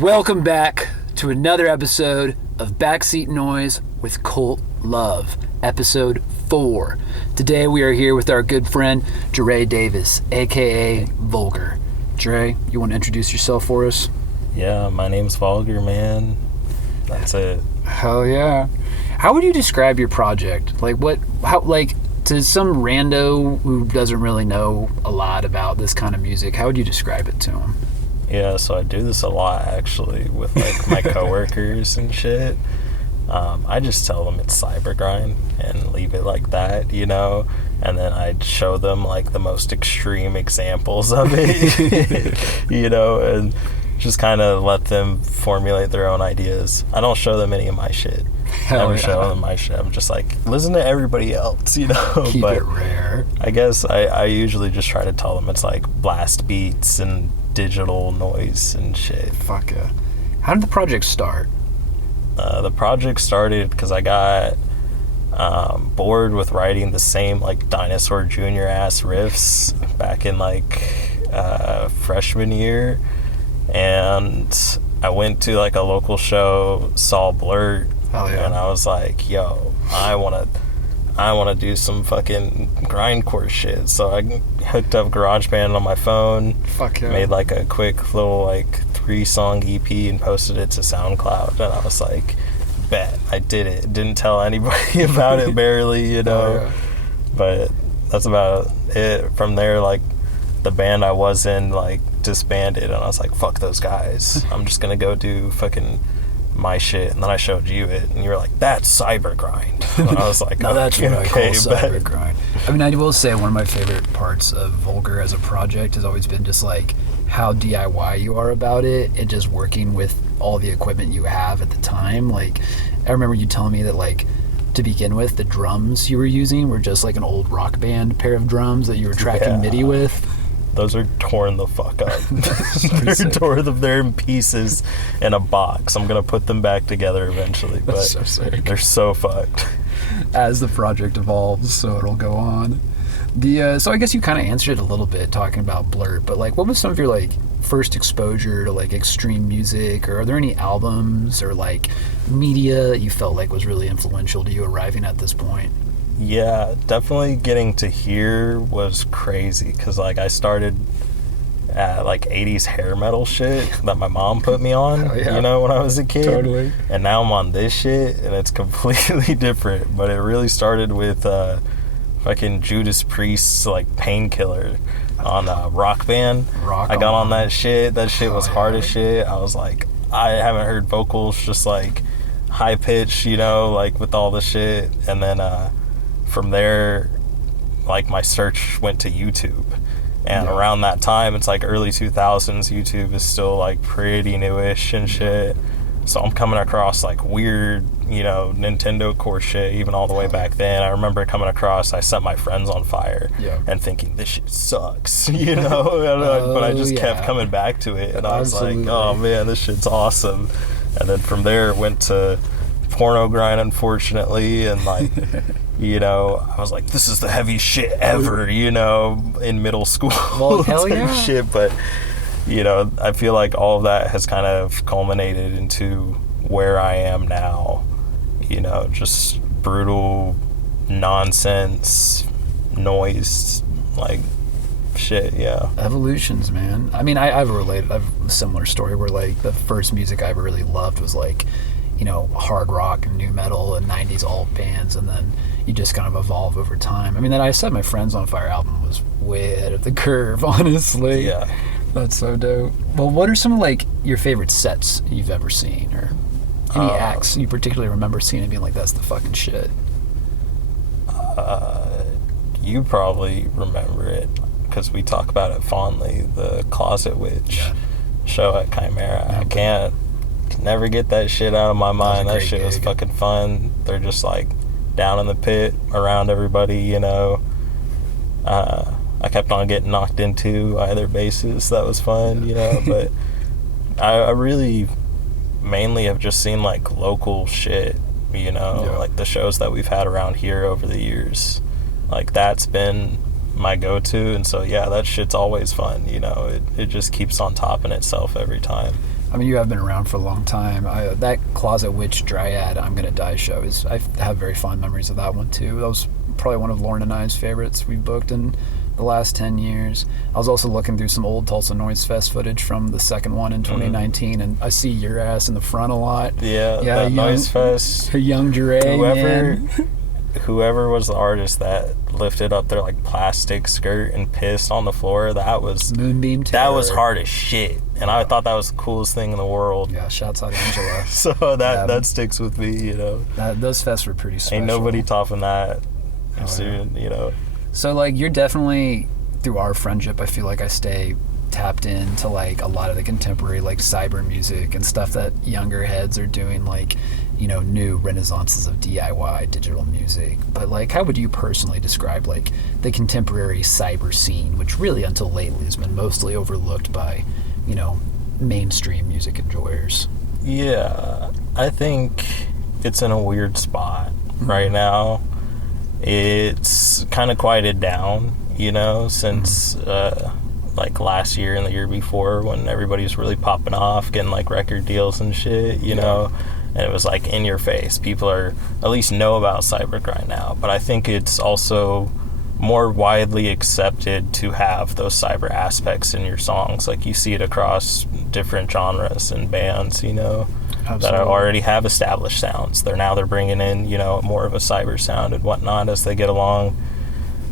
Welcome back to another episode of Backseat Noise with Colt Love, episode 4. Today we are here with our good friend, Dre Davis, aka VULGAR. Dre, you want to introduce yourself for us? Yeah, my name's VULGAR, man. That's it. Hell yeah. How would you describe your project? To some rando who doesn't really know a lot about this kind of music, how would you describe it to him? Yeah, so I do this a lot, actually, with, my coworkers and shit. I just tell them it's cyber grind and leave it like that, and then I'd show them, the most extreme examples of it, and just kind of let them formulate their own ideas. I don't show them any of my shit. Never show them my shit. I'm just listen to everybody else, Keep but it rare. I guess I usually just try to tell them it's blast beats and digital noise and shit. Fuck yeah. How did the project start? The project started because I got bored with writing the same Dinosaur Jr. ass riffs back in freshman year, and I went to a local show, saw Blurt. Hell yeah. And I was like, yo, I wanna do some fucking grindcore shit. So I hooked up GarageBand on my phone. Fuck yeah. Made a quick little 3-song EP and posted it to SoundCloud. And I was like, bet, I did it. Didn't tell anybody about it barely, Oh, yeah. But that's about it. From there, the band I was in disbanded, and I was like, fuck those guys. I'm just gonna go do fucking my shit. And then I showed you it, and you were like, that's cyber grind. And I was like, no, that's what I call cyber but grind. I mean, I will say one of my favorite parts of VULGAR as a project has always been just how DIY you are about it, and just working with all the equipment you have at the time. I remember you telling me that to begin with, the drums you were using were just an old Rock Band pair of drums that you were tracking MIDI with. Those are torn the fuck up. They're in pieces in a box. I'm gonna put them back together eventually, but That's so sick. They're so fucked. As the project evolves, so it'll go on. So I guess you kind of answered it a little bit talking about Blurt, but what was some of your first exposure to extreme music, or are there any albums or media that you felt was really influential to you arriving at this point? Yeah, definitely getting to hear was crazy, because I started at 80s hair metal shit that my mom put me on, Oh, yeah. when I was a kid. Totally. And now I'm on this shit, and it's completely different. But it really started with fucking Judas Priest's Painkiller on Rock Band. I got on that shit. That shit was hard as shit. I was like, I haven't heard vocals just high pitch, with all the shit. And then from there, my search went to YouTube. And around that time, it's early 2000s, YouTube is still pretty newish and shit. So I'm coming across weird, Nintendo core shit, even all the way back then. I remember coming across, I set my friends on fire and thinking, this shit sucks, but I just kept coming back to it. And I was like, oh man, this shit's awesome. And then from there, it went to porno grind, unfortunately, and I was like, this is the heaviest shit ever, in middle school. Well, hell yeah. Shit, but I feel all of that has kind of culminated into where I am now, just brutal nonsense noise, shit. Yeah, Evolutions, man. I mean, I've a similar story where the first music I ever really loved was hard rock and nu metal and 90s alt bands, and then you just kind of evolve over time. I mean, that I Set My Friends on Fire album was way ahead of the curve, honestly. Yeah. That's so dope. Well, what are some of your favorite sets you've ever seen, or any acts you particularly remember seeing and being that's the fucking shit? You probably remember it because we talk about it fondly. The Closet Witch show at Chimera. Yeah, I can't never get that shit out of my mind. That shit was gig. fucking fun. They're just down in the pit around everybody, I kept on getting knocked into either bases. That was fun, but I really mainly have just seen local shit, the shows that we've had around here over the years. That's been my go-to, and so yeah, that shit's always fun. It just keeps on topping itself every time. I mean, you have been around for a long time. That Closet Witch Dryad I'm Gonna Die show I have very fond memories of that one too. That was probably one of Lauren and I's favorites we've booked in the last 10 years. I was also looking through some old Tulsa Noise Fest footage from the second one in 2019, and I see your ass in the front a lot. Yeah, that Noise Fest. Young Dre, whoever was the artist that lifted up their like plastic skirt and pissed on the floor, that was Moonbeam Terror. That was hard as shit, and I thought that was the coolest thing in the world. Yeah, shouts out Angela. So that sticks with me, you know. Those fests were pretty special. Ain't nobody topping that. You know. So like, you're definitely, through our friendship, I feel like I stay tapped into like a lot of the contemporary like cyber music and stuff that younger heads are doing, like, you know, new renaissances of DIY digital music. But like, how would you personally describe like the contemporary cyber scene, which really until lately has been mostly overlooked by, you know, mainstream music enjoyers? Yeah, I think it's in a weird spot right now. It's kind of quieted down, you know, since like last year and the year before, when everybody was really popping off, getting like record deals and shit, you know, and it was like in your face. People are at least know about cybercrime now, but I think it's also more widely accepted to have those cyber aspects in your songs. Like, you see it across different genres and bands, you know. Absolutely. That already have established sounds. They're bringing in, you know, more of a cyber sound and whatnot as they get along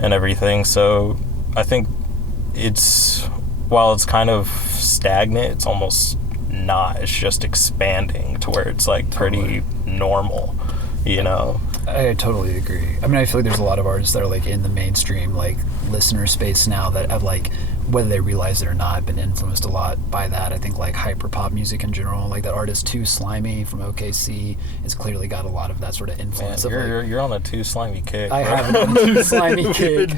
and everything. So I think while it's kind of stagnant, it's almost not. It's just expanding to where it's like pretty normal, you know. I totally agree. I mean, I feel like there's a lot of artists that are like in the mainstream like listener space now that have like, whether they realize it or not, been influenced a lot by that. I think like hyperpop music in general, like that artist Too Slimy from OKC has clearly got a lot of that sort of influence. Man, you're on a Too Slimy kick. I have a Too Slimy kick.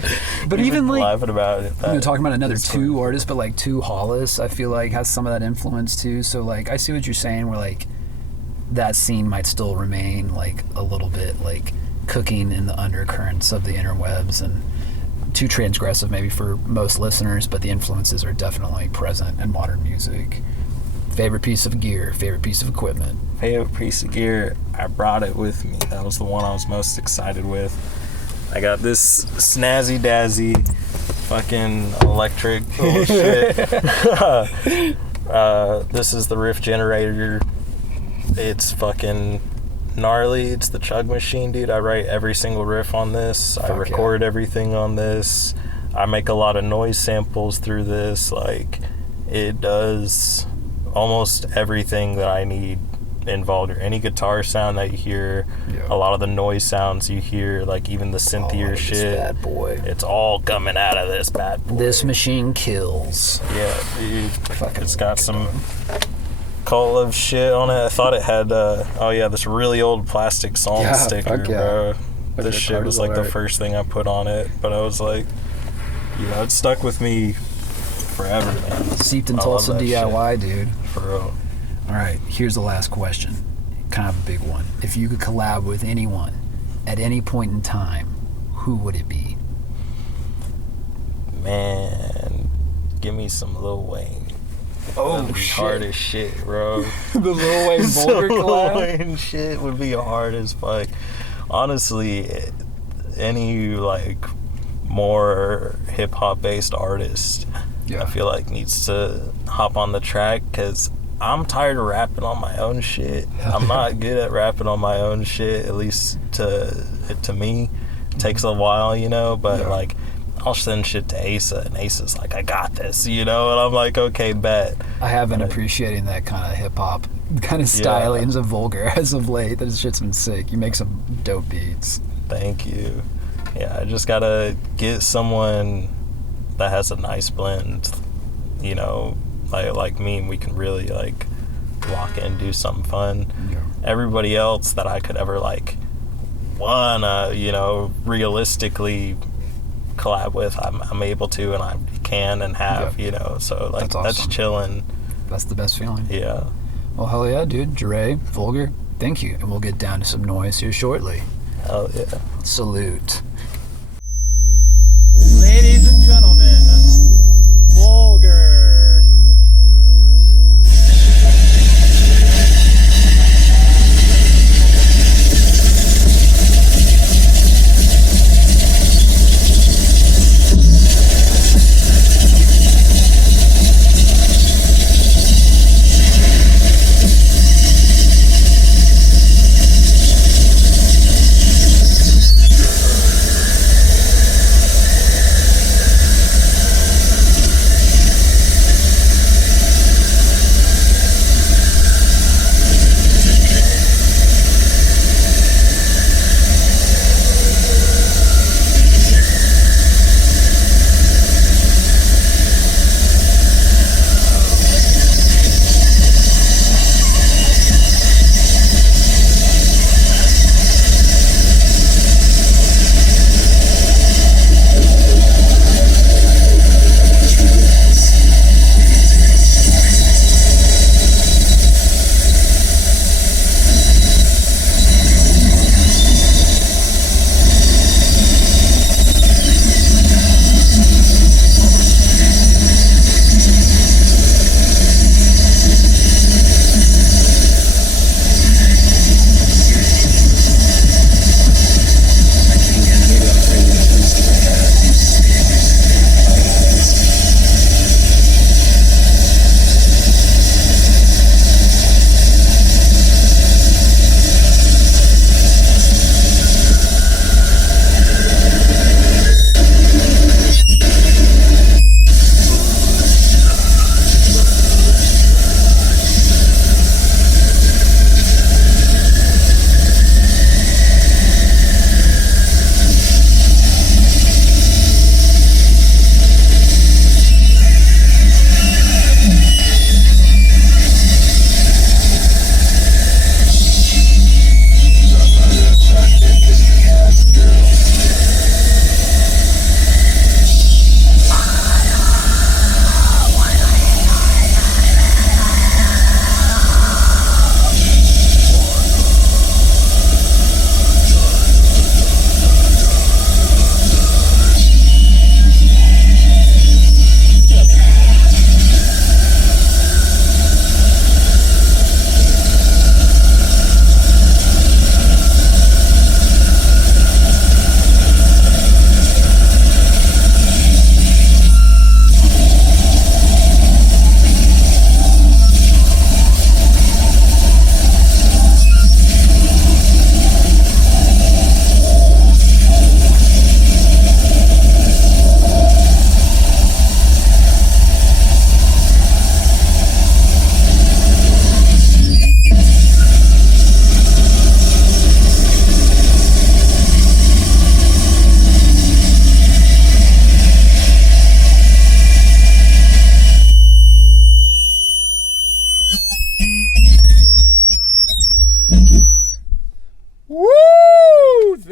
But even like, laughing about it, you know, talking about another Too artist, but like Too Hollis, I feel like has some of that influence too. So like, I see what you're saying, where like that scene might still remain like a little bit like cooking in the undercurrents of the interwebs, and too transgressive maybe for most listeners, but the influences are definitely present in modern music. Favorite piece of gear, favorite piece of equipment? Favorite piece of gear, I brought it with me. That was the one I was most excited with. I got this snazzy dazzy fucking electric bullshit. This is the riff generator. It's fucking gnarly. It's the Chug Machine, dude. I write every single riff on this. I record everything on this. I make a lot of noise samples through this. Like, it does almost everything that I need in VULGAR. Any guitar sound that you hear, a lot of the noise sounds you hear, like even the synthier shit, bad boy. It's all coming out of this bad boy. This machine kills. Yeah, dude. It's got some Cult of shit on it. I thought it had this really old plastic salt sticker, bro. This shit was like the first thing I put on it, but I was like, you know, it stuck with me forever, man. Seeped in Tulsa DIY, dude. For real. Alright, here's the last question. Kind of a big one. If you could collab with anyone at any point in time, who would it be? Man, give me some Lil Wayne. Oh, shit. shit. Hard as shit, bro. The Lil Wayne VULGAR collab? Lil Wayne shit would be hard as fuck. Honestly, any like more hip-hop based artist, I feel like needs to hop on the track, because I'm tired of rapping on my own shit. I'm not good at rapping on my own shit, at least to me. It takes a while, you know, but like, I'll send shit to Asa, and Asa's like, I got this, you know, and I'm like, okay, bet. I have been appreciating that kind of hip-hop kind of stylings of VULGAR as of late. That shit's been sick. You make some dope beats. Thank you. Yeah, I just gotta get someone that has a nice blend, you know, like me, and we can really like lock in, do something fun. Everybody else that I could ever like wanna, you know, realistically collab with, I'm able to, and I can and have, you know, so like that's, awesome. That's chilling. That's the best feeling. Yeah. Well, hell yeah, dude. Dre, VULGAR, thank you, and we'll get down to some noise here shortly. Hell yeah. Salute. Ladies and gentlemen, VULGAR.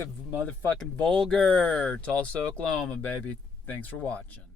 the motherfucking Vulgar, Tulsa, Oklahoma, baby. Thanks for watching.